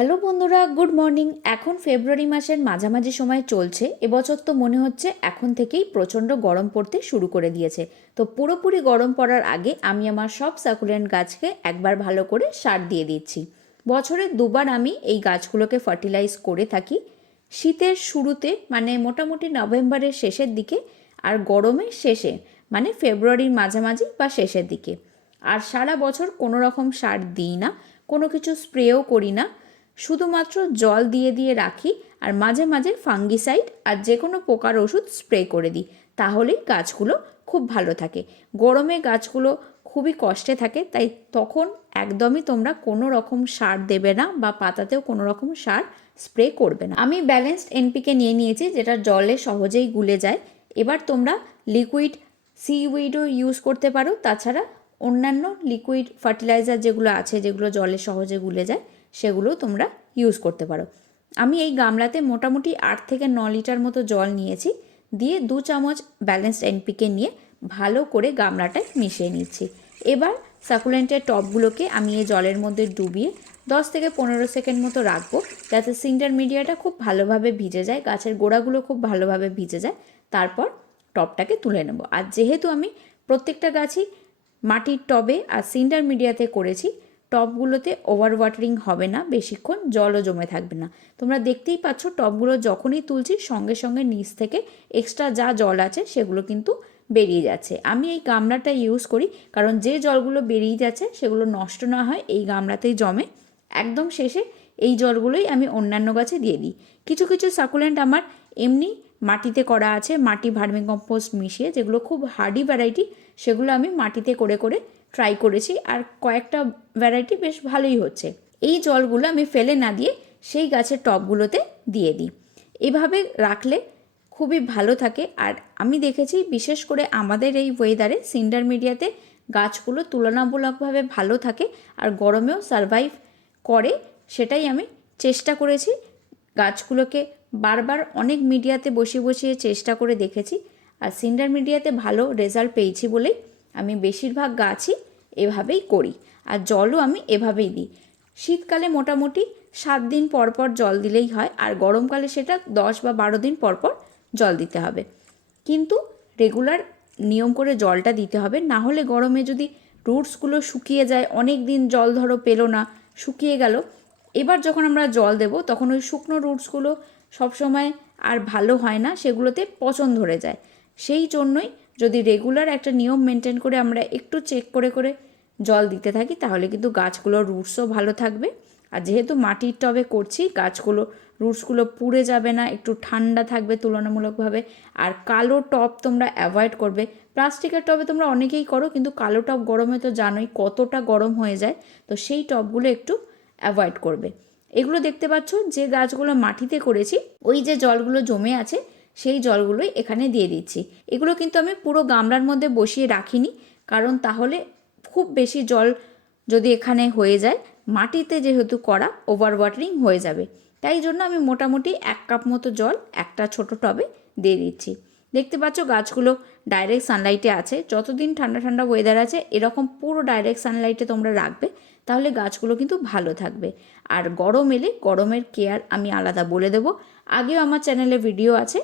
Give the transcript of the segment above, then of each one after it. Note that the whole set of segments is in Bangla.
হ্যালো বন্ধুরা, গুড মর্নিং। এখন ফেব্রুয়ারি মাসের মাঝামাঝি সময় চলছে। এবছর তো মনে হচ্ছে এখন থেকেই প্রচণ্ড গরম পড়তে শুরু করে দিয়েছে। তো পুরোপুরি গরম পড়ার আগে আমি আমার সব সাকুলেন্ট গাছকে একবার ভালো করে সার দিয়ে দিচ্ছি। বছরে দুবার আমি এই গাছগুলোকে ফার্টিলাইজ করে থাকি, শীতের শুরুতে মানে মোটামুটি নভেম্বরের শেষের দিকে, আর গরমের শেষে মানে ফেব্রুয়ারির মাঝামাঝি বা শেষের দিকে। আর সারা বছর কোনো রকম সার দিই না, কোনো কিছু স্প্রেও করি না, শুধুমাত্র জল দিয়ে দিয়ে রাখি আর মাঝে মাঝে ফাঙ্গিসাইড আর যে কোনো পোকার ওষুধ স্প্রে করে দিই। তাহলেই গাছগুলো খুব ভালো থাকে। গরমে গাছগুলো খুবই কষ্টে থাকে, তাই তখন একদমই তোমরা কোনো রকম সার দেবে না বা পাতাতেও কোনো রকম সার স্প্রে করবে না। আমি ব্যালেন্সড এনপিকে নিয়ে নিয়েছি, যেটা জলে সহজেই গুলে যায়। এবার তোমরা লিকুইড সিউইডও ইউজ করতে পারো, তাছাড়া অন্যান্য লিকুইড ফার্টিলাইজার যেগুলো আছে, যেগুলো জলে সহজে গুলে যায়, সেগুলোও তোমরা ইউজ করতে পারো। আমি এই গামলাতে মোটামুটি 8 থেকে 9 লিটার মতো জল নিয়েছি, দিয়ে 2 চামচ ব্যালেন্সড এনপিকে নিয়ে ভালো করে গামলাটায় মিশিয়ে নিচ্ছি। এবার সাকুলেন্টের টবগুলোকে আমি এই জলের মধ্যে ডুবিয়ে 10 থেকে 15 সেকেন্ড মতো রাখবো, যাতে সিন্টার মিডিয়াটা খুব ভালোভাবে ভিজে যায়, গাছের গোড়াগুলো খুব ভালোভাবে ভিজে যায়। তারপর টবটাকে তুলে নেব। আর যেহেতু আমি প্রত্যেকটা গাছই মাটির টবে আর সিন্টার মিডিয়াতে করেছি, টবগুলোতে ওভার ওয়াটারিং হবে না, বেশিক্ষণ জলও জমে থাকবে না। তোমরা দেখতেই পাচ্ছ টবগুলো যখনই তুলছি সঙ্গে সঙ্গে নিচ থেকে এক্সট্রা যা জল আছে সেগুলো কিন্তু বেরিয়ে যাচ্ছে। আমি এই গামলাটা ইউজ করি কারণ যে জলগুলো বেরিয়ে যাচ্ছে সেগুলো নষ্ট না হয়, এই গামলাতেই জমে। একদম শেষে এই জলগুলোই আমি অন্যান্য গাছে দিয়ে দিই। কিছু কিছু সাকুলেন্ট আমার এমনি মাটিতে করা আছে, মাটি ভার্মি কম্পোস্ট মিশিয়ে, যেগুলো খুব হার্ডি ভ্যারাইটি, সেগুলো আমি মাটিতে করে করে ট্রাই করেছি, আর কয়েকটা ভ্যারাইটি বেশ ভালোই হচ্ছে। এই জলগুলো আমি ফেলে না দিয়ে সেই গাছের টবগুলোতে দিয়ে দিই। এভাবে রাখলে খুবই ভালো থাকে। আর আমি দেখেছি বিশেষ করে আমাদের এই ওয়েদারে সিন্টার মিডিয়াতে গাছগুলো তুলনামূলকভাবে ভালো থাকে আর গরমেও সারভাইভ করে। সেটাই আমি চেষ্টা করেছি, গাছগুলোকে বারবার অনেক মিডিয়াতে বসিয়ে বসিয়ে চেষ্টা করে দেখেছি, আর সিন্টার মিডিয়াতে ভালো রেজাল্ট পেয়েছি বলেই আমি বেশিরভাগ গাছই এভাবেই করি। আর জলও আমি এভাবেই দিই। শীতকালে মোটামুটি 7 দিন পর পর জল দিলেই হয়, আর গরমকালে সেটা 10 বা 12 দিন পর পর জল দিতে হবে। কিন্তু রেগুলার নিয়ম করে জলটা দিতে হবে, না হলে গরমে যদি রুটসগুলো শুকিয়ে যায়, অনেক দিন জল ধরো পেলো না, শুকিয়ে গেল, এবার যখন আমরা জল দেব তখন ওই শুকনো রুটসগুলো সবসময় আর ভালো হয় না, সেগুলোতে পচন ধরে যায়। সেই জন্যই যদি রেগুলার একটা নিয়ম মেনটেন করে আমরা একটু চেক করে করে জল দিতে থাকি, তাহলে কিন্তু গাছগুলোর রুটসও ভালো থাকবে। আর যেহেতু মাটির টবে করছি, গাছগুলো রুটসগুলো পুড়ে যাবে না, একটু ঠান্ডা থাকবে তুলনামূলকভাবে। আর কালো টব তোমরা অ্যাভয়েড করবে। প্লাস্টিকের টবে তোমরা অনেকেই করো, কিন্তু কালো টব গরমে তো জানোই কতটা গরম হয়ে যায়, তো সেই টবগুলো একটু অ্যাভয়েড করবে। এগুলো দেখতে পাচ্ছ যে গাছগুলো মাটিতে করেছি, ওই যে জলগুলো জমে আছে সেই জলগুলোই এখানে দিয়ে দিচ্ছি। এগুলো কিন্তু আমি পুরো গামলার মধ্যে বসিয়ে রাখিনি, কারণ তাহলে খুব বেশি জল যদি এখানে হয়ে যায়, মাটিতে যেহেতু করা ওভার ওয়াটারিং হয়ে যাবে। তাই জন্য আমি মোটামুটি 1 কাপ মতো জল একটা ছোট টবে দিয়ে দিচ্ছি। দেখতে পাচ্ছ গাছগুলো ডাইরেক্ট সানলাইটে আছে। যতদিন ঠান্ডা ঠান্ডা ওয়েদার আছে এরকম পুরো ডাইরেক্ট সানলাইটে তোমরা রাখবে, তাহলে গাছগুলো কিন্তু ভালো থাকবে। আর গরম এলে গরমের কেয়ার আমি আলাদা বলে দেবো, আগেও আমার চ্যানেলে ভিডিও আছে।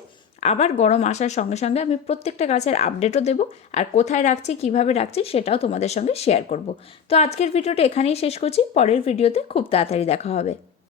আবার গরম আসার সঙ্গে সঙ্গে আমি প্রত্যেকটা গাছের আপডেটও দেবো, আর কোথায় রাখছি কীভাবে রাখছি সেটাও তোমাদের সঙ্গে শেয়ার করব। তো আজকের ভিডিওটা এখানেই শেষ করছি, পরের ভিডিওতে খুব তাড়াতাড়ি দেখা হবে।